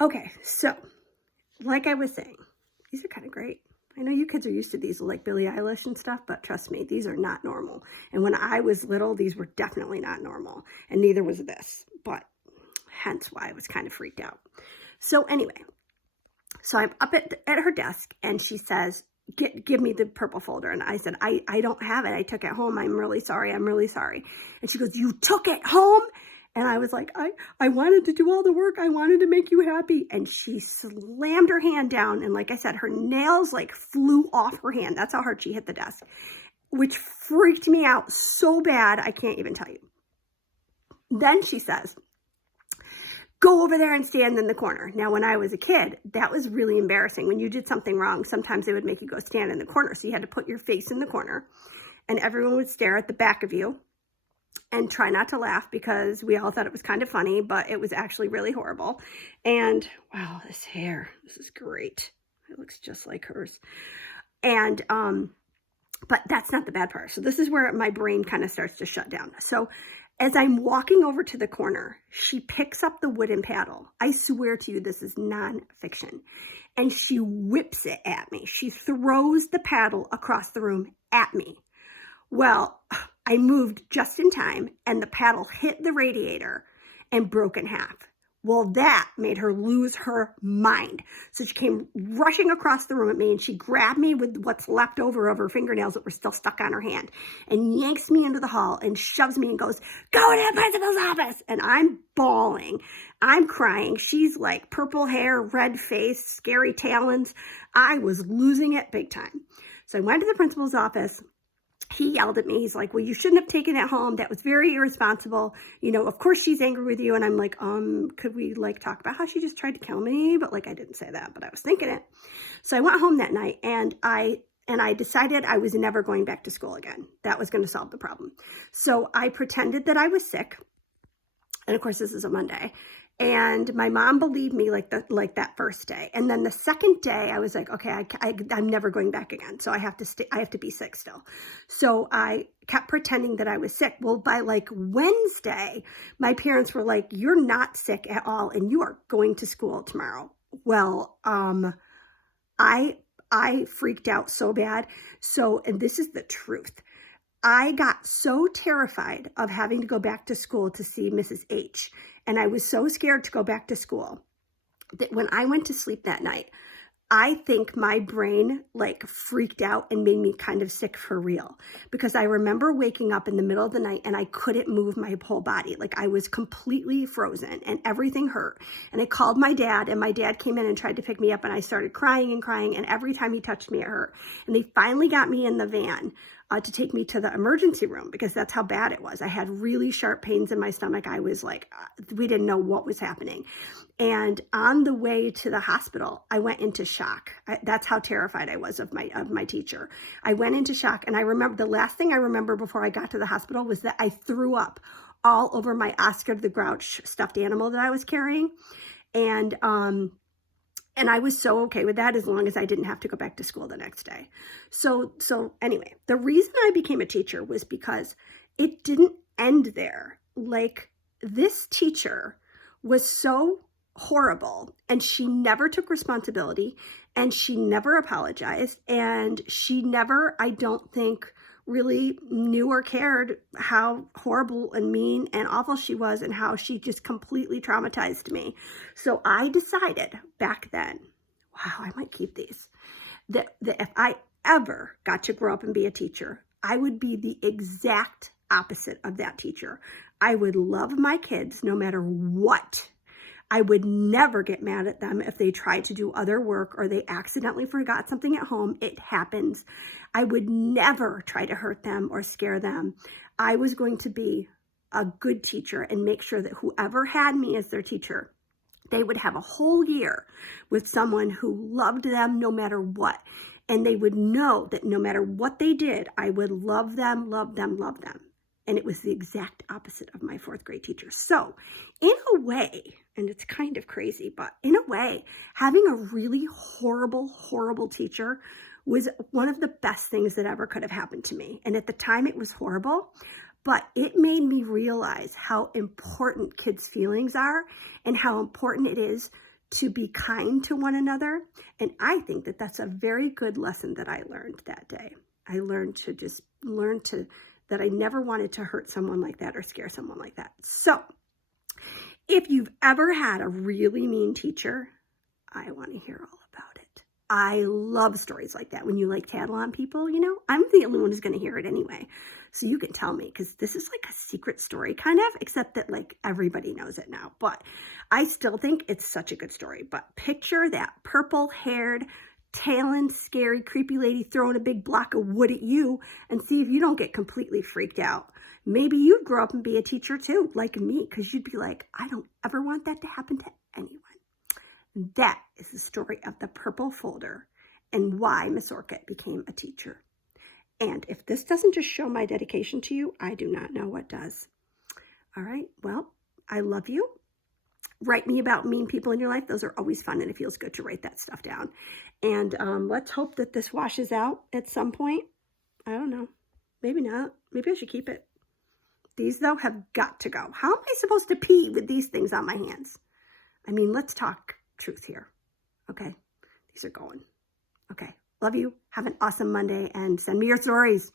Okay, so like I was saying, these are kind of great. I know you kids are used to these like Billie Eilish and stuff, but trust me, these are not normal. And when I was little, these were definitely not normal. And neither was this, but hence why I was kind of freaked out. So anyway, so I'm up at her desk and she says, give me the purple folder. And I said, I don't have it. I took it home. I'm really sorry. I'm really sorry. And she goes, you took it home? And I was like, I wanted to do all the work. I wanted to make you happy. And she slammed her hand down. And like I said, her nails like flew off her hand. That's how hard she hit the desk, which freaked me out so bad. I can't even tell you. Then she says, go over there and stand in the corner. Now, when I was a kid, that was really embarrassing. When you did something wrong, sometimes they would make you go stand in the corner. So you had to put your face in the corner and everyone would stare at the back of you and try not to laugh because we all thought it was kind of funny, but it was actually really horrible. And wow, this hair, this is great. It looks just like hers. And, but that's not the bad part. So this is where my brain kind of starts to shut down. So as I'm walking over to the corner, she picks up the wooden paddle. I swear to you, this is nonfiction. And she whips it at me. She throws the paddle across the room at me. Well, I moved just in time and the paddle hit the radiator and broke in half. Well, that made her lose her mind. So she came rushing across the room at me and she grabbed me with what's left over of her fingernails that were still stuck on her hand and yanks me into the hall and shoves me and goes, go to the principal's office. And I'm bawling. I'm crying. She's like purple hair, red face, scary talons. I was losing it big time. So I went to the principal's office. He yelled at me. He's like, well, you shouldn't have taken it home. That was very irresponsible. You know, of course she's angry with you. And I'm like, could we like talk about how she just tried to kill me? But like, I didn't say that, but I was thinking it. So I went home that night and I decided I was never going back to school again. That was going to solve the problem. So I pretended that I was sick. And of course, this is a Monday. And my mom believed me like that first day. And then the second day I was like, okay, I'm never going back again. So I have to stay, I have to be sick still. So I kept pretending that I was sick. Well, by like Wednesday, my parents were like, you're not sick at all. And you are going to school tomorrow. Well, I freaked out so bad. So, and this is the truth. I got so terrified of having to go back to school to see Mrs. H. And I was so scared to go back to school that when I went to sleep that night, I think my brain like freaked out and made me kind of sick for real, because I remember waking up in the middle of the night and I couldn't move my whole body. Like I was completely frozen and everything hurt. And I called my dad and my dad came in and tried to pick me up and I started crying and crying. And every time he touched me, it hurt. And they finally got me in the van to take me to the emergency room because that's how bad it was. I had really sharp pains in my stomach. I was like, we didn't know what was happening. And on the way to the hospital, I went into shock. That's how terrified I was of my teacher. I went into shock. And I remember the last thing I remember before I got to the hospital was that I threw up all over my Oscar the Grouch stuffed animal that I was carrying. And I was so okay with that as long as I didn't have to go back to school the next day. So anyway, the reason I became a teacher was because it didn't end there. Like this teacher was so horrible and she never took responsibility and she never apologized and she never, I don't think, really knew or cared how horrible and mean and awful she was and how she just completely traumatized me. So I decided back then, wow, I might keep these, that if I ever got to grow up and be a teacher, I would be the exact opposite of that teacher. I would love my kids no matter what. I would never get mad at them if they tried to do other work or they accidentally forgot something at home. It happens. I would never try to hurt them or scare them. I was going to be a good teacher and make sure that whoever had me as their teacher, they would have a whole year with someone who loved them no matter what. And they would know that no matter what they did, I would love them, love them, love them. And it was the exact opposite of my fourth grade teacher. So in a way, and it's kind of crazy, but in a way, having a really horrible, horrible teacher was one of the best things that ever could have happened to me. And at the time it was horrible, but it made me realize how important kids' feelings are and how important it is to be kind to one another. And I think that that's a very good lesson that I learned that day. I learned to just that I never wanted to hurt someone like that or scare someone like that. So if you've ever had a really mean teacher, I want to hear all about it. I love stories like that. When you like tattle on people, I'm the only one who's going to hear it anyway. So you can tell me, because this is like a secret story kind of, except that like everybody knows it now. But I still think it's such a good story. But picture that purple-haired, taloned, scary, creepy lady throwing a big block of wood at you, and see if you don't get completely freaked out. Maybe you'd grow up and be a teacher too, like me, because you'd be like, I don't ever want that to happen to anyone. That is the story of the purple folder and why Miss Orchid became a teacher. And if this doesn't just show my dedication to you, I do not know what does. All right, well, I love you. Write me about mean people in your life. Those are always fun, and it feels good to write that stuff down. And let's hope that this washes out at some point. I don't know. Maybe not. Maybe I should keep it. These, though, have got to go. How am I supposed to pee with these things on my hands? I mean, let's talk truth here. Okay, these are going. Okay, love you. Have an awesome Monday, and send me your stories.